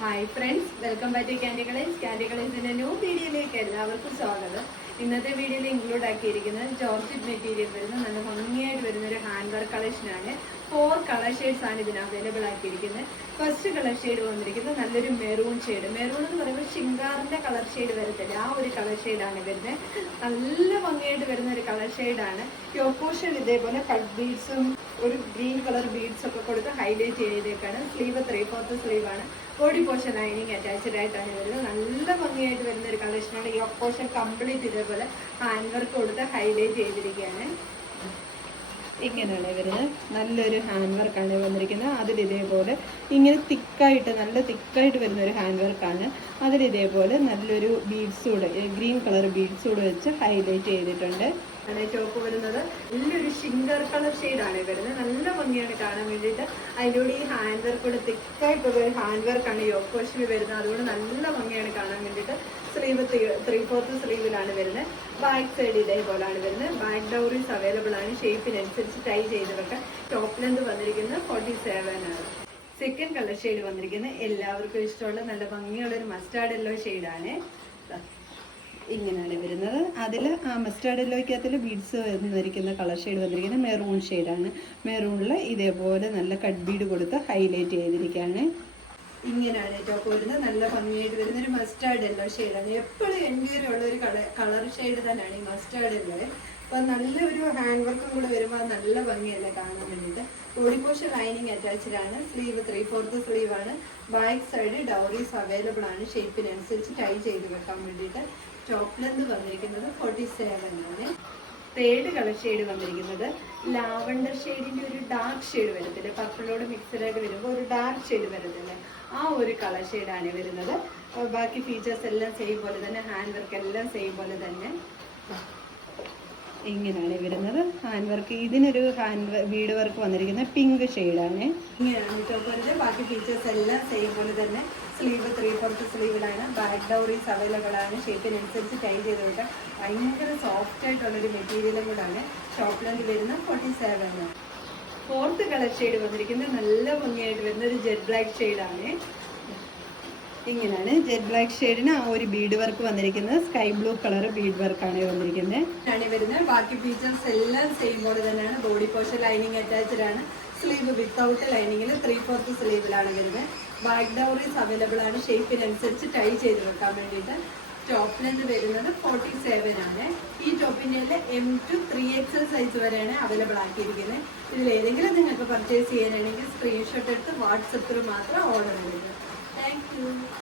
Hi friends, welcome back to candy colours. Candy കളേഴ്സിന്റെ new വീഡിയോയിലേക്ക് എല്ലാവർക്കും സ്വാഗതം. ഇന്നത്തെ വീഡിയോയിൽ ഇൻക്ലൂഡ് ആക്കിയിരിക്കുന്നത് ജോർജറ്റ് മെറ്റീരിയൽ വരുന്ന നല്ല ഭംഗിയായിട്ട് വരുന്ന ഒരു ഹാൻഡ് വർക്ക് കളക്ഷനാണ്. 4 കളർ ഷെയ്ഡ്സ് ആണ് ഇതിന് അവൈലബിൾ ആക്കിയിരിക്കുന്നത്. ഫസ്റ്റ് കളർ ഷെയ്ഡ് വന്നിരിക്കുന്നത് നല്ലൊരു മെറൂൺ ഷെയ്ഡ്. മെറൂൺ എന്ന് പറയുമ്പോൾ ഷിങ്കാറിന്റെ കളർ ഷെയ്ഡ് വരത്തില്ല, ആ ഒരു കളർ ഷെയ്ഡാണ് വരുന്നത്. നല്ല ഭംഗിയായിട്ട് വരുന്ന ഒരു കളർ ഷെയ്ഡാണ്. യോപ്പോഷൻ ഇതേപോലെ കട്ട് ബീഡ്സും ഒരു ഗ്രീൻ കളർ ബീഡ്സ് ഒക്കെ കൊടുത്ത് ഹൈലൈറ്റ് ചെയ്തേക്കാണ്. സ്ലീവ് 3/4 സ്ലീവ് ആണ്. ബോഡി പോർഷൻ ലൈനിങ് അറ്റാച്ച്ഡ് ആയിട്ടാണ് വരുന്നത്. നല്ല ഭംഗിയായിട്ട് വരുന്ന ഒരു കളക്ഷനാണ്. ഈ പോർഷൻ കംപ്ലീറ്റ് ഇതേപോലെ ഹാൻഡ് വർക്ക് കൊടുത്ത് ഹൈലൈറ്റ് ചെയ്തിരിക്കുകയാണ്. ഇങ്ങനെയാണ് വരുന്നത്. നല്ലൊരു ഹാൻഡ് വർക്കാണ് വന്നിരിക്കുന്നത്. അതിലിതേപോലെ ഇങ്ങനെ നല്ല തിക്കായിട്ട് വരുന്ന ഒരു ഹാൻഡ് വർക്കാണ്. അതിലിതേപോലെ നല്ലൊരു ബീഡ്സ് കൂടെ, ഗ്രീൻ കളർ ബീഡ്സ് കൂടെ വെച്ച് ഹൈലൈറ്റ് ചെയ്തിട്ടുണ്ട്. ടോപ്പ് വരുന്നത് നല്ലൊരു ഷിങ്കർ കളർ ഷെയ്ഡാണ് വരുന്നത്. നല്ല ഭംഗിയാണ് കാണാൻ വേണ്ടിയിട്ട്. അതിലൂടെ ഈ ഹാൻഡ് വർക്ക് കൂടെ തിക്കായിട്ടുള്ള ഒരു ഹാൻഡ് വർക്കാണ് യോക്ക് പോർഷനിൽ വരുന്നത്. അതുകൊണ്ട് നല്ല ഭംഗിയാണ് കാണാൻ വേണ്ടിയിട്ട്. സ്ലീവ് 3/4 സ്ലീവിലാണ് വരുന്നത്. ബാക്ക് സൈഡ് ഇതേപോലാണ് വരുന്നത്. ബാക്ക് ഡൗറീസ് അവൈലബിൾ ആണ്. ഷേപ്പിനനുസരിച്ച് ടൈ ചെയ്ത് വെക്കാൻ. ടോപ്പ് ലെന്ത് വന്നിരിക്കുന്നത് 47 ആണ്. സെക്കൻഡ് കളർ ഷെയ്ഡ് വന്നിരിക്കുന്നത് എല്ലാവർക്കും ഇഷ്ടമുള്ള നല്ല ഭംഗിയുള്ള ഒരു മസ്റ്റാർഡ് യെല്ലോ ഷെയ്ഡാണ്. ഇങ്ങനെയാണ് വരുന്നത്. അതിൽ ആ മസ്റ്റാർഡ് യെല്ലോയ്ക്കകത്തിൽ ബീഡ്സ് വന്നിരിക്കുന്ന കളർ ഷെയ്ഡ് വന്നിരിക്കുന്നത് മെറൂൺ ഷെയ്ഡാണ്. മെറൂണിൽ ഇതേപോലെ നല്ല കട്ട് ബീഡ് കൊടുത്ത് ഹൈലൈറ്റ് ചെയ്തിരിക്കുകയാണ്. ഇങ്ങനെയാണ് ടോപ്പ് വരുന്നത്. നല്ല ഭംഗിയായിട്ട് വരുന്ന ഒരു മസ്റ്റാർഡ് യെല്ലോ ഷെയ്ഡാണ്. എപ്പോഴും എൻക്വയറി ഉള്ള ഒരു കളർ ഷെയ്ഡ് തന്നെയാണ് ഈ മസ്റ്റാർഡ് യെല്ലോ. അപ്പം നല്ലൊരു ഹാൻഡ് വർക്കും കൂടെ വരുമ്പോൾ നല്ല ഭംഗിയല്ല കാണാൻ വേണ്ടിയിട്ട്. ബോഡി പോർഷൻ ലൈനിങ് അറ്റാച്ച്ഡ് ആണ്. സ്ലീവ് 3/4 സ്ലീവ് ആണ്. ബാക്ക് സൈഡ് ഡൗറീസ് അവൈലബിൾ ആണ്. ഷേപ്പിനനുസരിച്ച് ടൈ ചെയ്ത് വെക്കാൻ വേണ്ടിയിട്ട്. ടോപ്പ് ലെന്ത് വന്നിരിക്കുന്നത് 47 ആണ്. തേർഡ് കളർ ഷെയ്ഡ് വന്നിരിക്കുന്നത് ലാവണ്ടർ ഷെയ്ഡിന്റെ ഒരു ഡാർക്ക് ഷെയ്ഡ് വരത്തില്ലേ, പർപ്പിളോട് മിക്സഡ് ആയിട്ട് വരുമ്പോൾ ഒരു ഡാർക്ക് ഷെയ്ഡ് വരത്തില്ലേ, ആ ഒരു കളർ ഷെയ്ഡാണ് വരുന്നത്. ബാക്കി ഫീച്ചേഴ്സ് എല്ലാം സെയിം പോലെ തന്നെ, ഹാൻഡ് വർക്ക് എല്ലാം സെയിം പോലെ തന്നെ. ഇങ്ങനെയാണ് വരുന്നത് ഹാൻഡ് വർക്ക്. ഇതിനൊരു ബീഡ് വർക്ക് വന്നിരിക്കുന്നത് പിങ്ക് ഷെയ്ഡാണ്. ഇങ്ങനെയാണ് ടോപ്പ് വരുന്നത്. ബാക്കി ഫീച്ചേഴ്സ് എല്ലാം സെയിം പോലെ തന്നെ. സ്ലീവ് 3/4 സ്ലീവിലാണ്. ബാക്ക് ഡൗറീസ് അവൈലബിൾ ആണ്. ഷേപ്പിനനുസരിച്ച് ടൈ ചെയ്ത് കൊടുക്കാൻ. ഭയങ്കര സോഫ്റ്റ് ആയിട്ടുള്ളൊരു മെറ്റീരിയലും കൂടാണ്. ടോപ്പ് ലെന്ത് വരുന്ന 47 ആണ്. ഫോർത്ത് കളർ ഷെയ്ഡ് വന്നിരിക്കുന്നത് നല്ല ഭംഗിയായിട്ട് വരുന്ന ഒരു ജെറ്റ് ബ്ലാക്ക് ഷെയ്ഡാണ്. ഇങ്ങനെയാണ് ജെറ്റ് ബ്ലാക്ക് ഷെയ്ഡിന് ആ ഒരു ബീഡ് വർക്ക് വന്നിരിക്കുന്നത്. സ്കൈ ബ്ലൂ കളർ ബീഡ് വർക്കാണ് വരുന്നത്. ബാക്കി ഫീച്ചേഴ്സ് എല്ലാം സെയിം പോലെ തന്നെയാണ്. ബോഡി പോർഷൻ ലൈനിങ് അറ്റാച്ച്ഡ് ആണ്. സ്ലീവ് വിത്തൗട്ട് ലൈനിങ്ങിൽ 3/4 സ്ലീവിലാണ് വരുന്നത്. ബാക്ക് ഡൗറീസ് അവൈലബിൾ ആണ്. ഷേപ്പിനനുസരിച്ച് ടൈ ചെയ്ത് വെക്കാൻ വേണ്ടിയിട്ട്. ടോപ്പ് ലെന്ത് വരുന്നത് 47 ആണ്. ഈ ടോപ്പിൻ്റെ M to 3XL സൈസ് വരെയാണ് അവൈലബിൾ ആക്കിയിരിക്കുന്നത്. ഇതിൽ ഏതെങ്കിലും നിങ്ങൾക്ക് പർച്ചേസ് ചെയ്യാനാണെങ്കിൽ സ്ക്രീൻഷോട്ട് എടുത്ത് വാട്സപ്പിൽ മാത്രം ഓർഡർ ചെയ്യുക.